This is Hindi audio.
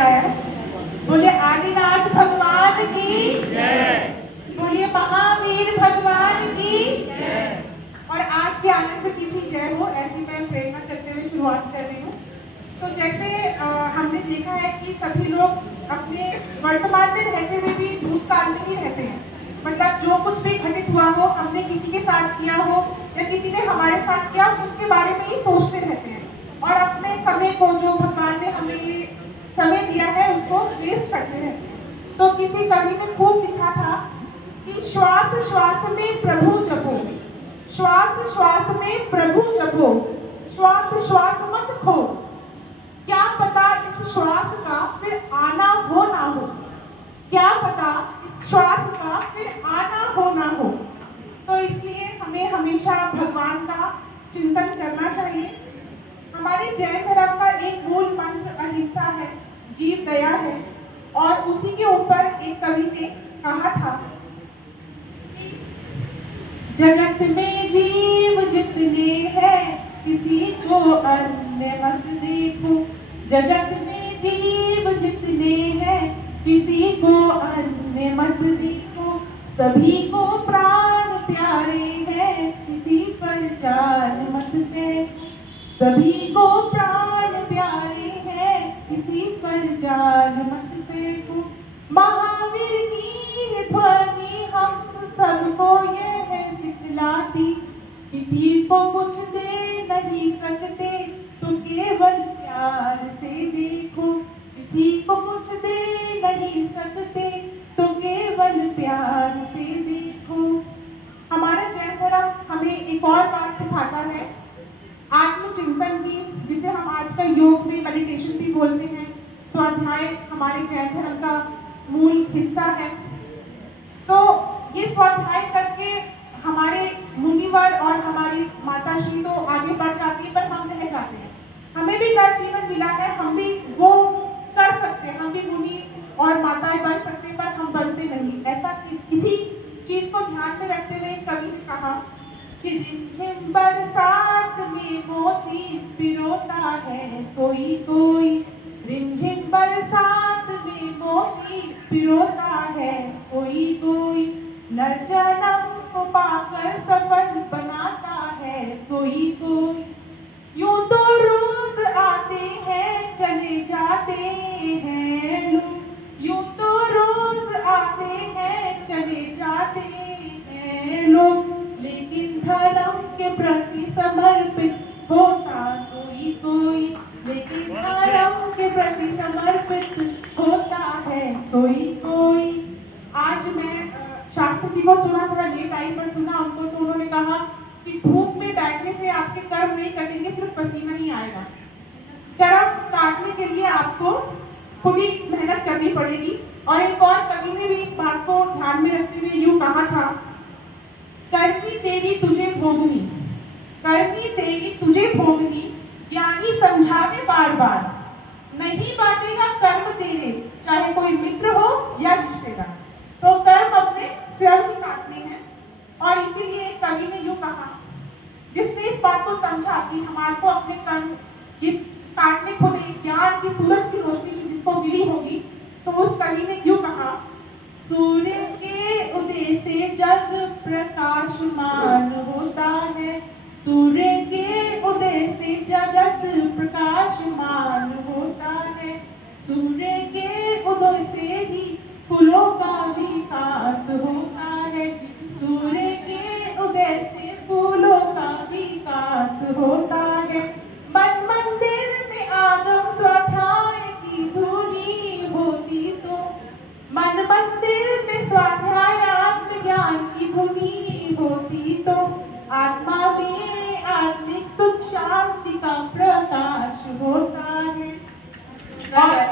आया है। बोलिए आदिनाथ भगवान की जय। बोलिए महावीर भगवान की जय। और आज के आनंद की भी जय हो, ऐसी मैं प्रेरणा करते हुए शुरुआत कर रही हूँ। तो जैसे हमने देखा है कि सभी लोग अपने वर्तमान में रहते हुए भी भूतकाल में ही रहते हैं। मतलब जो कुछ भी घटित हुआ हो, हमने किसी के साथ किया हो या किसी ने हमारे साथ किया, उसके बारे में ही सोचते रहते हैं और अपने समय को, जो भगवान ने हमें ये समय दिया है, उसको वेस्ट करते रहते हैं। तो किसी कवि ने खूब लिखा था कि श्वास श्वास में प्रभु जपो, श्वास श्वास में प्रभु जपो, श्वास श्वास मत खो, क्या पता इस श्वास का फिर आना हो ना हो, क्या पता इस श्वास का फिर आना हो ना हो। तो इसलिए हमें हमेशा भगवान का चिंतन करना चाहिए। हमारे जैन धर्म का एक मूल मंत्र अहिंसा है, जीव दया है, और उसी के ऊपर एक कवि ने कहा था कि जगत में जीव जितने हैं किसी को अन्य मत देखो, जगत में जीव जितने हैं किसी को अन्य मत देखो, सभी को प्राण प्यारे हैं किसी पर जान मत फेंको, सभी को प्राण प्यारे हैं किसी पर जान मत फेंको। महावीर की ध्वनि हम सबको यह सिखलाती, किसी को कुछ दे नहीं सकते तो केवल प्यार से देखो, किसी को कुछ दे नहीं सकते तो केवल प्यार से देखो। हमारा जैन धर्म हमें एक और बात सिखाता है, आत्मचिंतन की, जिसे हम आजकल योग में मेडिटेशन भी बोलते हैं। स्वाध्याय हमारे जैन धर्म का मूल हिस्सा है। तो ये स्वाध्याय करके हमारे मुनिवर और हमारी माताश्री तो आगे बढ़ जाती है, पर हम रह जाते हैं। हमें भी नया जीवन मिला है, हम भी वो कर सकते हैं, हम भी मुनि और माताएं बन सकते हैं, पर हम बनते नहीं। ऐसा किसी चीज को ध्यान में रखते हुए कवि ने कहा कि रिमझिम बरसात में मोती पिरोता है कोई कोई, रिमझिम बरसात में मोती पिरोता है कोई कोई, नर जन्म को पाकर सफल बनाता है कोई कोई। यूं तो रोज आते हैं चले जाते हैं लोग, यूं तो रोज आते हैं चले जाते हैं लोग, लेकिन धर्म के प्रति समर्पित होता कोई कोई, लेकिन धर्म के प्रति समर्पित होता है कोई कोई। आज मैं शास्त्री जी को सुना, थोड़ा लेट आई पर सुना उनको, तो उन्होंने कहा कि धूप में बैठने से आपके कर्म नहीं कटेंगे, सिर्फ पसीना ही आएगा। कर्म काटने के लिए आपको खुद ही मेहनत करनी पड़ेगी। और एक और कवि ने भी इस बात को ध्यान में रखते हुए यूं कहा था, करनी तेरी तुझे भोगनी, करनी तेरी तुझे भोगनी, ज्ञानी समझावे बार बार, नहीं बांटेगा कर्म तेरे चाहे कोई मित्र हो या रिश्तेदार। तो कर्म अपने स्वयं ही काटने हैं। और इसीलिए कवि ने यूं कहा, जिसने इस बात को समझा कि हमारे को अपने कर्म ये काटने खुद एक ज्ञान की सूरज की रोशनी जिसको मिली होगी, तो उस कवि ने यूं कहा, सूर्य के उदय से जग प्रकाशमान होता है, सूर्य के उदय से जगत प्रकाशमान होता है, सूर्य के उदय से ही फूलों का विकास होता है, सूर्य के उदय से फूलों का विकास होता है। मन मंदिर में आगम स्वाध्याय की धुनी होती तो, मन मंदिर में स्वाध्याय आत्मज्ञान की धुनी होती तो, आत्मा में आत्मिक सुख शांति का प्रकाश होता है।